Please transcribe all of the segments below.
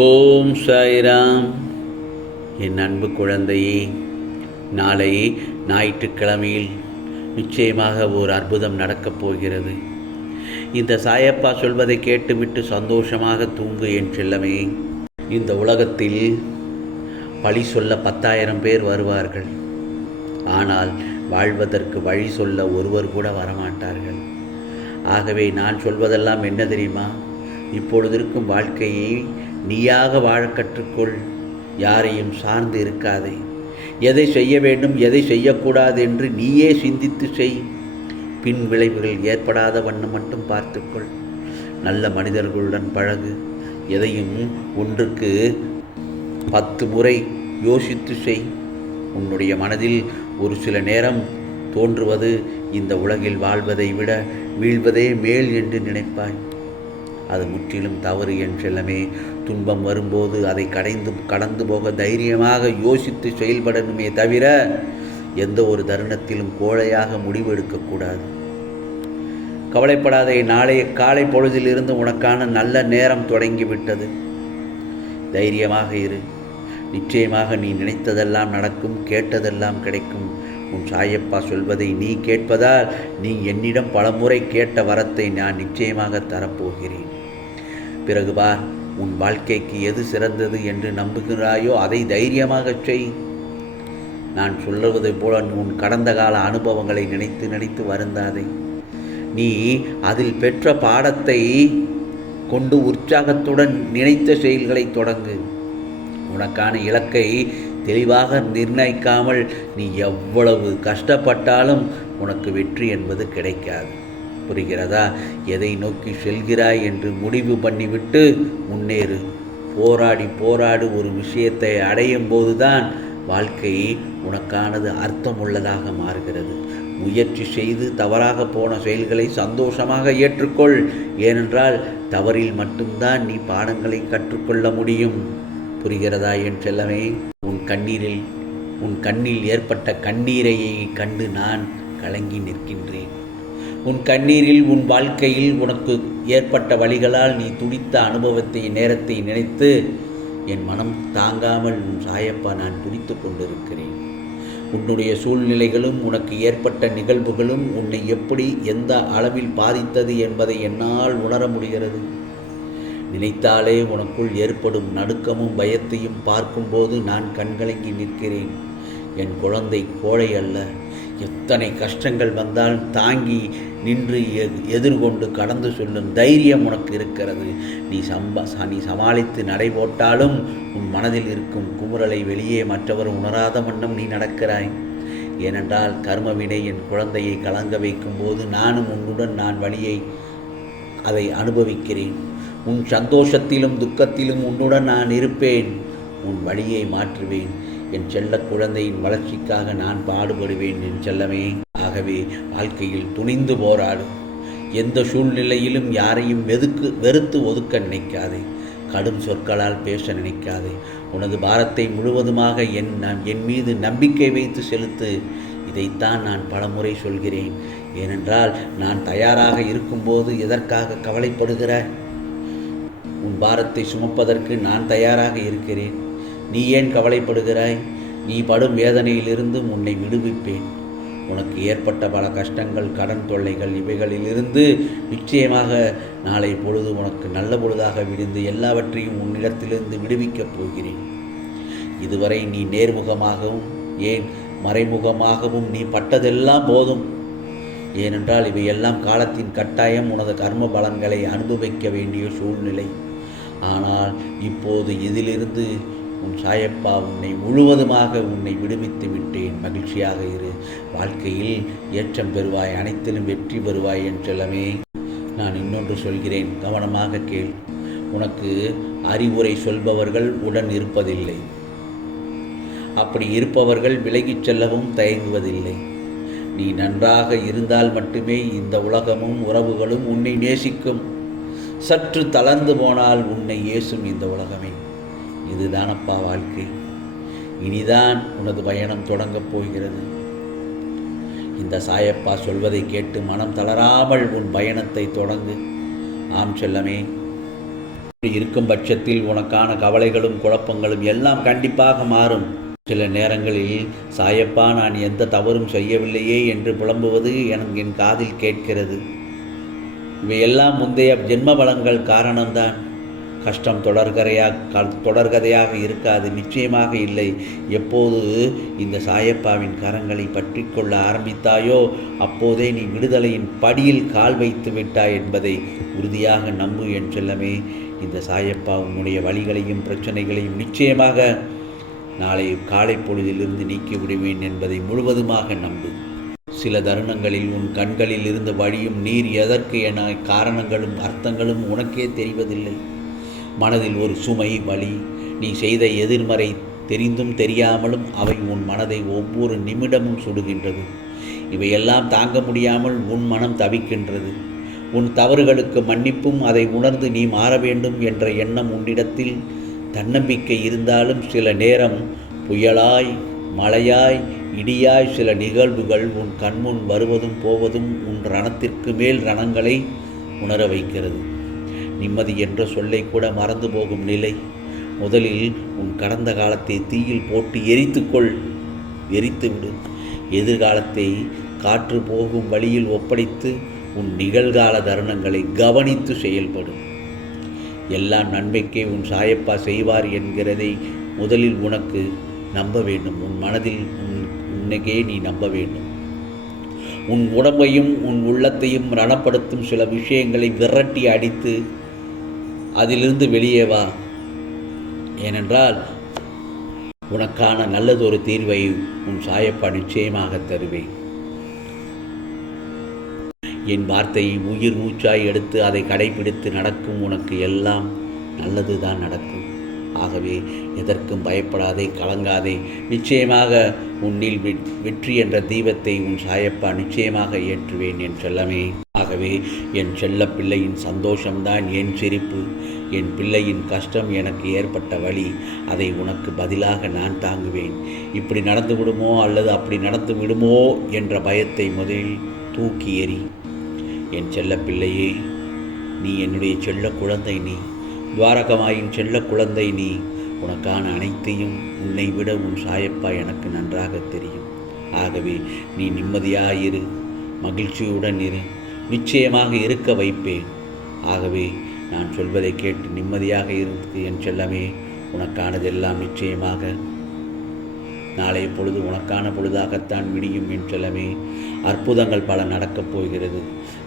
ஓம் சாய்ராம். என் அன்பு குழந்தையே நாளை ஞாயிற்றுக்கிழமையில் நிச்சயமாக ஒரு அற்புதம் நடக்கப் போகிறது. இந்த சாயப்பா சொல்வதை கேட்டுவிட்டு சந்தோஷமாக தூங்கு என் செல்லமே. இந்த உலகத்தில் பழி சொல்ல பத்தாயிரம் பேர் வருவார்கள். ஆனால் வாழ்வதற்கு வழி சொல்ல ஒருவர் கூட வரமாட்டார்கள். ஆகவே நான் சொல்வதெல்லாம் என்ன தெரியுமா? இப்பொழுது இருக்கும் வாழ்க்கையை நீயாக வாழ கற்றுக்கொள். யாரையும் சார்ந்து இருக்காதே. எதை செய்ய வேண்டும் எதை செய்யக்கூடாது என்று நீயே சிந்தித்து செய். பின் விளைவுகள் ஏற்படாத வண்ணம் மட்டும் பார்த்துக்கொள். நல்ல மனிதர்களுடன் பழகு. எதையும் ஒன்றுக்கு பத்து முறை யோசித்து செய். உன்னுடைய மனதில் ஒரு சில நேரம் தோன்றுவது இந்த உலகில் வாழ்வதை விட வீழ்வதே மேல் என்று நினைப்பாய். அது முற்றிலும் தவறு என் செல்லமே. துன்பம் வரும்போது அதை கடைந்து கடந்து போக தைரியமாக யோசித்து செயல்படணுமே தவிர எந்த ஒரு தருணத்திலும் கோழையாக முடிவு எடுக்கக்கூடாது கவலைப்படாதே நாளைய காலை பொழுதிலிருந்து உனக்கான நல்ல நேரம் தொடங்கிவிட்டது. தைரியமாக இரு. நிச்சயமாக நீ நினைத்ததெல்லாம் நடக்கும் கேட்டதெல்லாம் கிடைக்கும். உன் சாயப்பா சொல்வதை நீ கேட்பதால் நீ என்னிடம் பலமுறை கேட்ட வரத்தை நான் நிச்சயமாக தரப்போகிறேன். பிறகு பார். உன் வாழ்க்கைக்கு எது சிறந்தது என்று நம்புகிறாயோ அதை தைரியமாகச் செய். நான் சொல்லுவதைப் போல உன் கடந்த கால அனுபவங்களை நினைத்து நினைத்து வருந்தாதே. நீ அதில் பெற்ற பாடத்தை கொண்டு உற்சாகத்துடன் நினைத்த செயல்களை தொடங்கு. உனக்கான இலக்கை தெளிவாக நிர்ணயிக்காமல் நீ எவ்வளவு கஷ்டப்பட்டாலும் உனக்கு வெற்றி என்பது கிடைக்காது. புரிகிறதா? எதை நோக்கி செல்கிறாய் என்று முடிவு பண்ணிவிட்டு முன்னேறு. போராடி போராடு ஒரு விஷயத்தை அடையும் போதுதான் வாழ்க்கை உனக்கானது அர்த்தமுள்ளதாக மாறுகிறது. முயற்சி செய்து தவறாக போன செயல்களை சந்தோஷமாக ஏற்றுக்கொள். ஏனென்றால் தவறில் மட்டும்தான் நீ பாடங்களை கற்றுக்கொள்ள முடியும். புரிகிறதா என் செல்லமே? உன் கண்ணீரில் உன் கண்ணில் ஏற்பட்ட கண்ணீரையை கண்டு நான் கலங்கி நிற்கின்றேன். உன் கண்ணீரில் உன் வாழ்க்கையில் உனக்கு ஏற்பட்ட வழிகளால் நீ துடித்த அனுபவத்தை நேரத்தை நினைத்து என் மனம் தாங்காமல் உன் சாயப்பா நான் துடித்து கொண்டிருக்கிறேன். உன்னுடைய சூழ்நிலைகளும் உனக்கு ஏற்பட்ட நிகழ்வுகளும் உன்னை எப்படி எந்த அளவில் பாதித்தது என்பதை என்னால் உணர முடிகிறது. நினைத்தாலே உனக்குள் ஏற்படும் நடுக்கமும் பயத்தையும் பார்க்கும்போது நான் கண்கலங்கி நிற்கிறேன். என் குழந்தை கோழை அல்ல. எத்தனை கஷ்டங்கள் வந்தாலும் தாங்கி நின்று எதிர்கொண்டு கடந்து சொல்லும் தைரியம் உனக்கு இருக்கிறது. நீ சம்ப நீ சமாளித்து நடை போட்டாலும் உன் மனதில் இருக்கும் குமுறலை வெளியே மற்றவர் உணராத வண்ணம் நீ நடக்கிறாய். ஏனென்றால் கர்மவினை என் குழந்தையை கலங்க வைக்கும்போது நானும் உன்னுடன் நான் வழியை அதை அனுபவிக்கிறேன். உன் சந்தோஷத்திலும் துக்கத்திலும் உன்னுடன் நான் இருப்பேன். உன் வழியை மாற்றுவேன். என் செல்ல குழந்தையின் வளர்ச்சிக்காக நான் பாடுபடுவேன் என் செல்லமே. ஆகவே வாழ்க்கையில் துணிந்து போராடும் எந்த சூழ்நிலையிலும் யாரையும் வெதுக்கு வெறுத்து ஒதுக்க நினைக்காதே. கடும் சொற்களால் பேச நினைக்காதே. உனது பாரத்தை முழுவதுமாக என் என் மீது நம்பிக்கை வைத்து செலுத்து. இதைத்தான் நான் பலமுறை சொல்கிறேன். ஏனென்றால் நான் தயாராக இருக்கும்போது எதற்காக கவலைப்படுகிற? உன் பாரத்தை சுமப்பதற்கு நான் தயாராக இருக்கிறேன். நீ ஏன் கவலைப்படுகிறாய்? நீ படும் வேதனையிலிருந்து உன்னை விடுவிப்பேன். உனக்கு ஏற்பட்ட பல கஷ்டங்கள் கடன் தொல்லைகள் இவைகளிலிருந்து நிச்சயமாக நாளை பொழுது உனக்கு நல்ல பொழுதாக விடிந்து எல்லாவற்றையும் உன்னிடத்திலிருந்து விடுவிக்கப் போகிறேன். இதுவரை நீ நேர்முகமாகவும் ஏன் மறைமுகமாகவும் நீ பட்டதெல்லாம் போதும். ஏனென்றால் இவையெல்லாம் காலத்தின் கட்டாயம் உனது கர்ம பலன்களை அனுபவிக்க வேண்டிய சூழ்நிலை. ஆனால் இப்போது இதிலிருந்து உன் சாயப்பா உன்னை முழுவதுமாக உன்னை விடுவித்து விட்டேன். மகிழ்ச்சியாக இரு. வாழ்க்கையில் ஏற்றம் பெறுவாய். அனைத்திலும் வெற்றி பெறுவாய் என்றெல்லாமே நான் இன்னொன்று சொல்கிறேன். கவனமாக கேள். உனக்கு அறிவுரை சொல்பவர்கள் உடன் இருப்பதில்லை. அப்படி இருப்பவர்கள் விலகிச் செல்லவும் தயங்குவதில்லை. நீ நன்றாக இருந்தால் மட்டுமே இந்த உலகமும் உறவுகளும் உன்னை நேசிக்கும். சற்று தளர்ந்து போனால் உன்னை ஏசும் இந்த உலகமே. இதுதானப்பா வாழ்க்கை. இனிதான் உனது பயணம் தொடங்கப் போகிறது. இந்த சாயப்பா சொல்வதை கேட்டு மனம் தளராமல் உன் பயணத்தை தொடங்கு. ஆம் செல்லமே. இருக்கும் பட்சத்தில் உனக்கான கவலைகளும் குழப்பங்களும் எல்லாம் கண்டிப்பாக மாறும். சில நேரங்களில் சாயப்பா நான் எந்த தவறும் செய்யவில்லையே என்று புலம்புவது எனக்கு என் காதில் கேட்கிறது. இவையெல்லாம் முந்தைய ஜென்ம பலங்கள் காரணம்தான். கஷ்டம் தொடர்கதையாக தொடர்கதையாக இருக்காது நிச்சயமாக இல்லை. எப்போது இந்த சாயப்பாவின் கரங்களை பற்றி கொள்ள ஆரம்பித்தாயோ அப்போதே நீ விடுதலையின் படியில் கால் வைத்து விட்டாய் என்பதை உறுதியாக நம்பு என் செல்லமே. இந்த சாயப்பா உன்னுடைய வழிகளையும் பிரச்சனைகளையும் நிச்சயமாக நாளை காலை பொழுதிலிருந்து நீக்கி விடுவேன் என்பதை முழுவதுமாக நம்பு. சில தருணங்களில் உன் கண்களில் இருந்து வழியும் நீர் எதற்கு என காரணங்களும் அர்த்தங்களும் உனக்கே தெரிவதில்லை. மனதில் ஒரு சுமை வலி. நீ செய்த எதிர்மறை தெரிந்தும் தெரியாமலும் அவை உன் மனதை ஒவ்வொரு நிமிடமும் சுடுகின்றது. இவையெல்லாம் தாங்க முடியாமல் உன் மனம் தவிக்கின்றது. உன் தவறுகளுக்கு மன்னிப்பும் அதை உணர்ந்து நீ மாற வேண்டும் என்ற எண்ணம் உன்னிடத்தில் தன்னம்பிக்கை இருந்தாலும் சில நேரம் புயலாய் மழையாய் இடியாய் சில நிகழ்வுகள் உன் கண்முன் வருவதும் போவதும் உன் ரணத்திற்கு மேல் ரணங்களை உணர வைக்கிறது. நிம்மதி என்ற சொல்லை கூட மறந்து போகும் நிலை. முதலில் உன் கடந்த காலத்தை தீயில் போட்டு எரித்துக்கொள். எரித்துவிடு எதிர்காலத்தை காற்று போகும் வழியில் ஒப்படைத்து உன் நிகழ்கால தருணங்களை கவனித்து செயல்படும் எல்லாம் நன்மைக்கே உன் சாயப்பா செய்வார் என்கிறதை முதலில் உனக்கு நம்ப வேண்டும். உன் மனதில் உன் உன்னைக்கே நீ நம்ப வேண்டும். உன் உடம்பையும் உன் உள்ளத்தையும் ரணப்படுத்தும் சில விஷயங்களை விரட்டி அடித்து அதிலிருந்து வெளியே வா. ஏனென்றால் உனக்கான நல்லதொரு தீர்வை உன் சாயப்பா நிச்சயமாக தருவேன். என் வார்த்தையை உயிர் மூச்சாய் எடுத்து அதை கடைபிடித்து நடக்கும் உனக்கு எல்லாம் நல்லது தான் நடக்கும். ஆகவே எதற்கும் பயப்படாதே கலங்காதே. நிச்சயமாக உன்னில் வெற்றி என்ற தீபத்தை உன் சாயப்பா நிச்சயமாக ஏற்றுவேன் என் செல்லமே. ஆகவே என் செல்ல பிள்ளையின் சந்தோஷம்தான் என் சிரிப்பு. என் பிள்ளையின் கஷ்டம் எனக்கு ஏற்பட்ட வழி அதை உனக்கு பதிலாக நான் தாங்குவேன். இப்படி நடந்து விடுமோ அல்லது அப்படி நடந்து விடுமோ என்ற பயத்தை முதலில் தூக்கி எறி என் செல்ல பிள்ளையே நீ என்னுடைய செல்ல குழந்தை நீ. துவாரகமாயின் செல்ல குழந்தை நீ. உனக்கான அனைத்தையும் உன்னை விட உன் சாயப்பா எனக்கு நன்றாக தெரியும். ஆகவே நீ நிம்மதியாயிரு மகிழ்ச்சியுடன் இரு நிச்சயமாக இருக்க வைப்பேன். ஆகவே நான் சொல்வதை கேட்டு நிம்மதியாக இருந்து என் செல்லமே உனக்கானதெல்லாம் நிச்சயமாக. நாளைய பொழுது உனக்கான பொழுதாகத்தான் விடியும் என் செல்லமே. அற்புதங்கள் பல நடக்கப் போகிறது.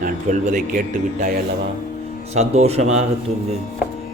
நான் சொல்வதை கேட்டு விட்டாய் அல்லவா சந்தோஷமாக தூங்கு.